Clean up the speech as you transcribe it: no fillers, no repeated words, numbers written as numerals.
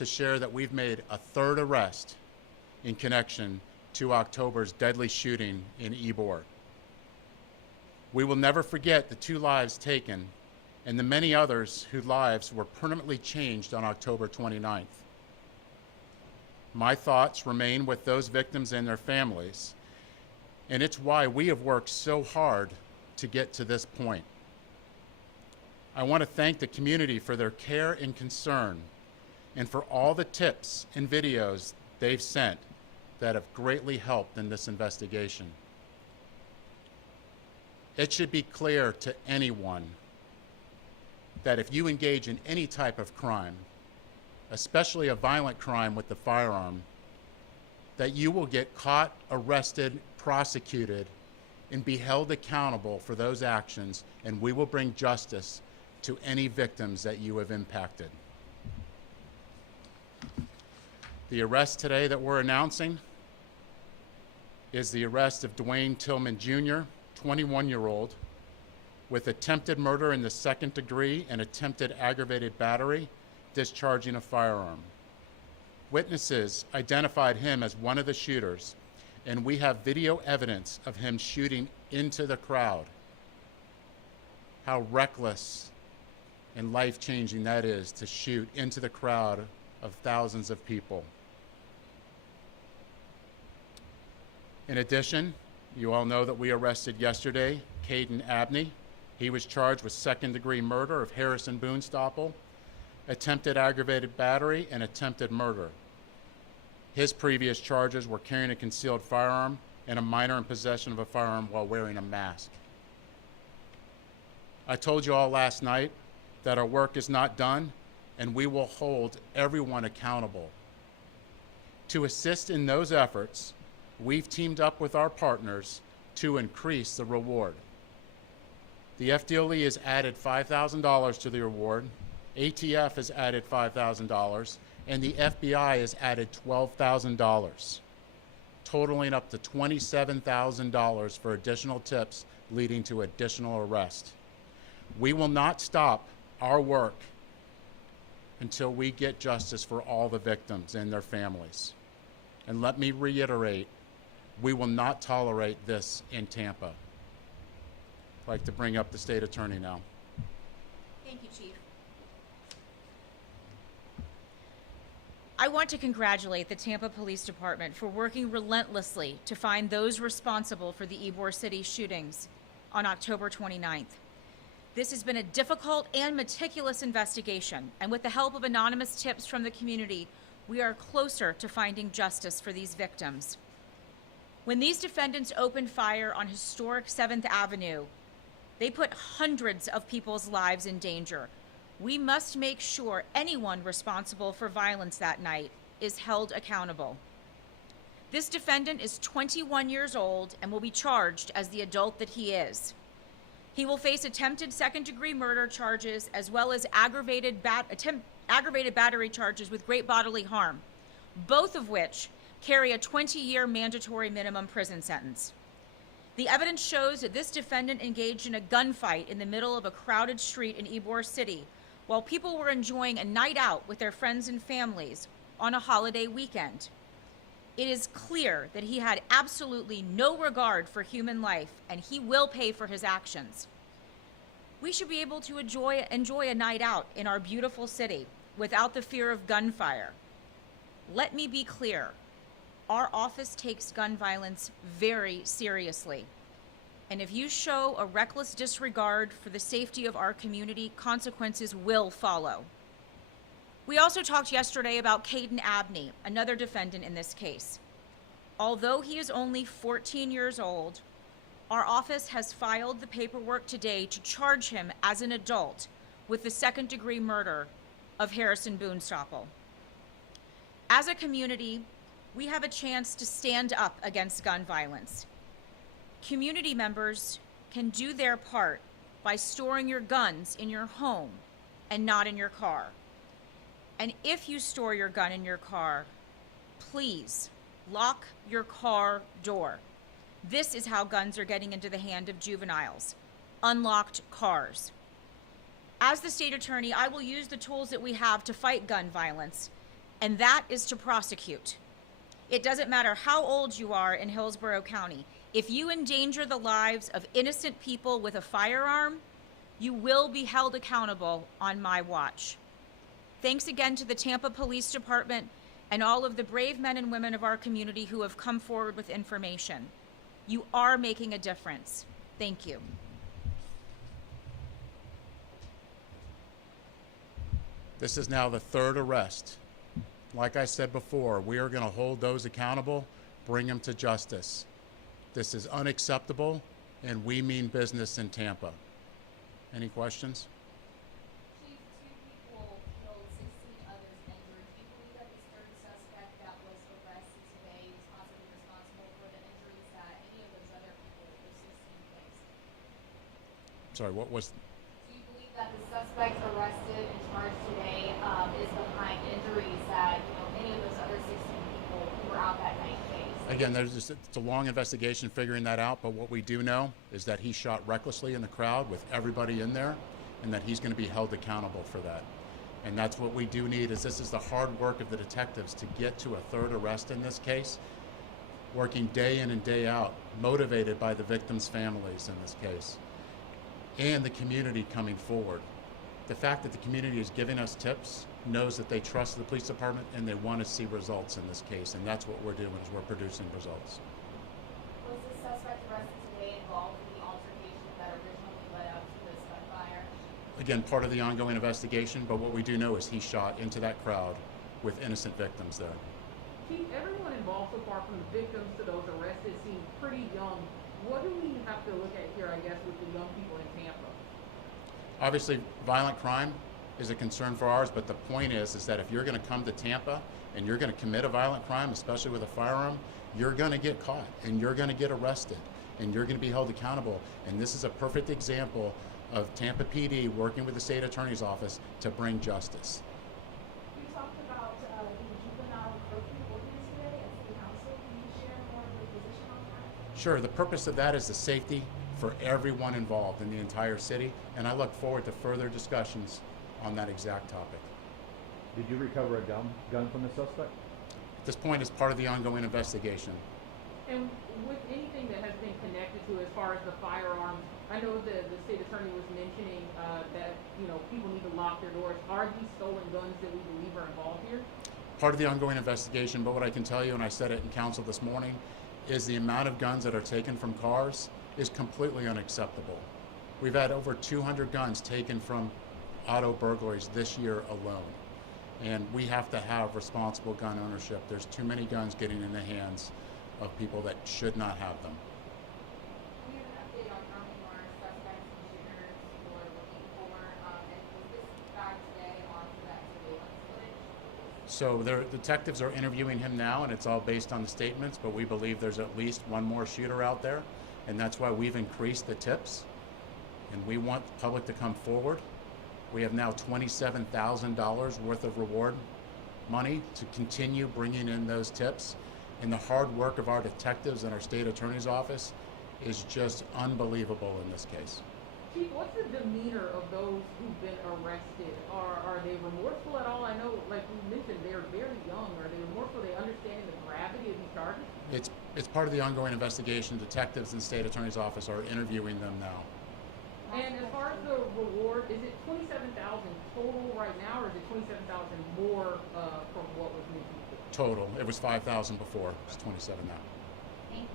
to share that we've made a third arrest in connection to October's deadly shooting in Ybor. We will never forget the 2 lives taken and the many others whose lives were permanently changed on October 29th. My thoughts remain with those victims and their families, and it's why we have worked so hard to get to this point. I want to thank the community for their care and concern, and for all the tips and videos they've sent that have greatly helped in this investigation. It should be clear to anyone that if you engage in any type of crime, especially a violent crime with the firearm, that you will get caught, arrested, prosecuted, and be held accountable for those actions, and we will bring justice to any victims that you have impacted. The arrest today that we're announcing is the arrest of Dwayne Tillman Jr., 21-year-old, with attempted murder in the 2nd degree and attempted aggravated battery, discharging a firearm. Witnesses identified him as one of the shooters, and we have video evidence of him shooting into the crowd. How reckless and life-changing that is, to shoot into the crowd of thousands of people. In addition, you all know that we arrested yesterday Caden Abney. He was charged with 2nd-degree murder of Harrison Boonstapple, attempted aggravated battery, and attempted murder. His previous charges were carrying a concealed firearm and a minor in possession of a firearm while wearing a mask. I told you all last night that our work is not done, and we will hold everyone accountable. To assist in those efforts, we've teamed up with our partners to increase the reward. The FDLE has added $5,000 to the reward, ATF has added $5,000, and the FBI has added $12,000, totaling up to $27,000 for additional tips leading to additional arrest. We will not stop our work until we get justice for all the victims and their families. And let me reiterate, we will not tolerate this in Tampa. I'd like to bring up the State Attorney now. Thank you, Chief. I want to congratulate the Tampa Police Department for working relentlessly to find those responsible for the Ybor City shootings on October 29th. This has been a difficult and meticulous investigation, and with the help of anonymous tips from the community, we are closer to finding justice for these victims. When these defendants opened fire on historic 7th Avenue, they put hundreds of people's lives in danger. We must make sure anyone responsible for violence that night is held accountable. This defendant is 21 years old and will be charged as the adult that he is. He will face attempted 2nd-degree murder charges as well as aggravated battery charges with great bodily harm, both of which carry a 20-year mandatory minimum prison sentence. The evidence shows that this defendant engaged in a gunfight in the middle of a crowded street in Ybor City while people were enjoying a night out with their friends and families on a holiday weekend. It is clear that he had absolutely no regard for human life, and he will pay for his actions. We should be able to enjoy a night out in our beautiful city without the fear of gunfire. Let me be clear. Our office takes gun violence very seriously. And if you show a reckless disregard for the safety of our community, consequences will follow. We also talked yesterday about Caden Abney, another defendant in this case. Although he is only 14 years old, our office has filed the paperwork today to charge him as an adult with the 2nd-degree murder of Harrison Boonstapple. As a community, we have a chance to stand up against gun violence. Community members can do their part by storing your guns in your home and not in your car. And if you store your gun in your car, please lock your car door. This is how guns are getting into the hand of juveniles, unlocked cars. As the state attorney, I will use the tools that we have to fight gun violence, and that is to prosecute. It doesn't matter how old you are in Hillsborough County. If you endanger the lives of innocent people with a firearm, you will be held accountable on my watch. Thanks again to the Tampa Police Department and all of the brave men and women of our community who have come forward with information. You are making a difference. Thank you. This is now the third arrest. Like I said before, we are going to hold those accountable, bring them to justice. This is unacceptable, and we mean business in Tampa. Any questions? Chief, 2 people killed, 16 others injured. Do you believe that this third suspect that was arrested today is possibly responsible for the injuries that any of those other people, those 16, faced? Sorry, what was? Do you believe that the suspect arrested and charged today is behind injuries that any of those other 16 people who were out that night faced? Again, it's a long investigation figuring that out, but what we do know is that he shot recklessly in the crowd with everybody in there, and that he's going to be held accountable for that. And that's what we do need, is this is the hard work of the detectives to get to a third arrest in this case, working day in and day out, motivated by the victims' families in this case, and the community coming forward. The fact that the community is giving us tips knows that they trust the police department and they want to see results in this case, and that's what we're doing, is we're producing results. Was the suspect arrested today involved in the altercation that originally led up to this gunfire? Again, part of the ongoing investigation, but what we do know is he shot into that crowd with innocent victims there. Chief, everyone involved so far, from the victims to those arrested, seems pretty young. What do we have to look at here, I guess, with the young people in Tampa? Obviously, violent crime is a concern for ours, but the point is that if you're going to come to Tampa and you're going to commit a violent crime, especially with a firearm, you're going to get caught and you're going to get arrested and you're going to be held accountable. And this is a perfect example of Tampa PD working with the State Attorney's Office to bring justice. You talked about the juvenile curfew ordinance today at City Council. Can you share more of your position on that? Sure, the purpose of that is the safety for everyone involved in the entire city, and I look forward to further discussions on that exact topic. Did you recover a gun from the suspect? At this point, it's part of the ongoing investigation. And with anything that has been connected to as far as the firearms, I know the state attorney was mentioning that people need to lock their doors. Are these stolen guns that we believe are involved here? Part of the ongoing investigation, but what I can tell you, and I said it in council this morning, is the amount of guns that are taken from cars is completely unacceptable. We've had over 200 guns taken from auto burglaries this year alone. And we have to have responsible gun ownership. There's too many guns getting in the hands of people that should not have them. We have an update on how many more suspects and shooters people are looking for, and was this guy today onto that surveillance footage? So the detectives are interviewing him now, and it's all based on the statements, but we believe there's at least one more shooter out there, and that's why we've increased the tips, and we want the public to come forward. We have now $27,000 worth of reward money to continue bringing in those tips, and the hard work of our detectives and our state attorney's office is just unbelievable in this case. Chief, what's the demeanor of those who've been arrested? Are they remorseful at all? I know, like we mentioned, they're very young. Are they remorseful? Are they understanding the gravity of these charges? It's part of the ongoing investigation. Detectives and state attorney's office are interviewing them now. And as far as the reward, is it $27,000 total right now, or is it $27,000 more from what was mentioned before? Total. It was 5,000 before. It's 27 now. Thank you.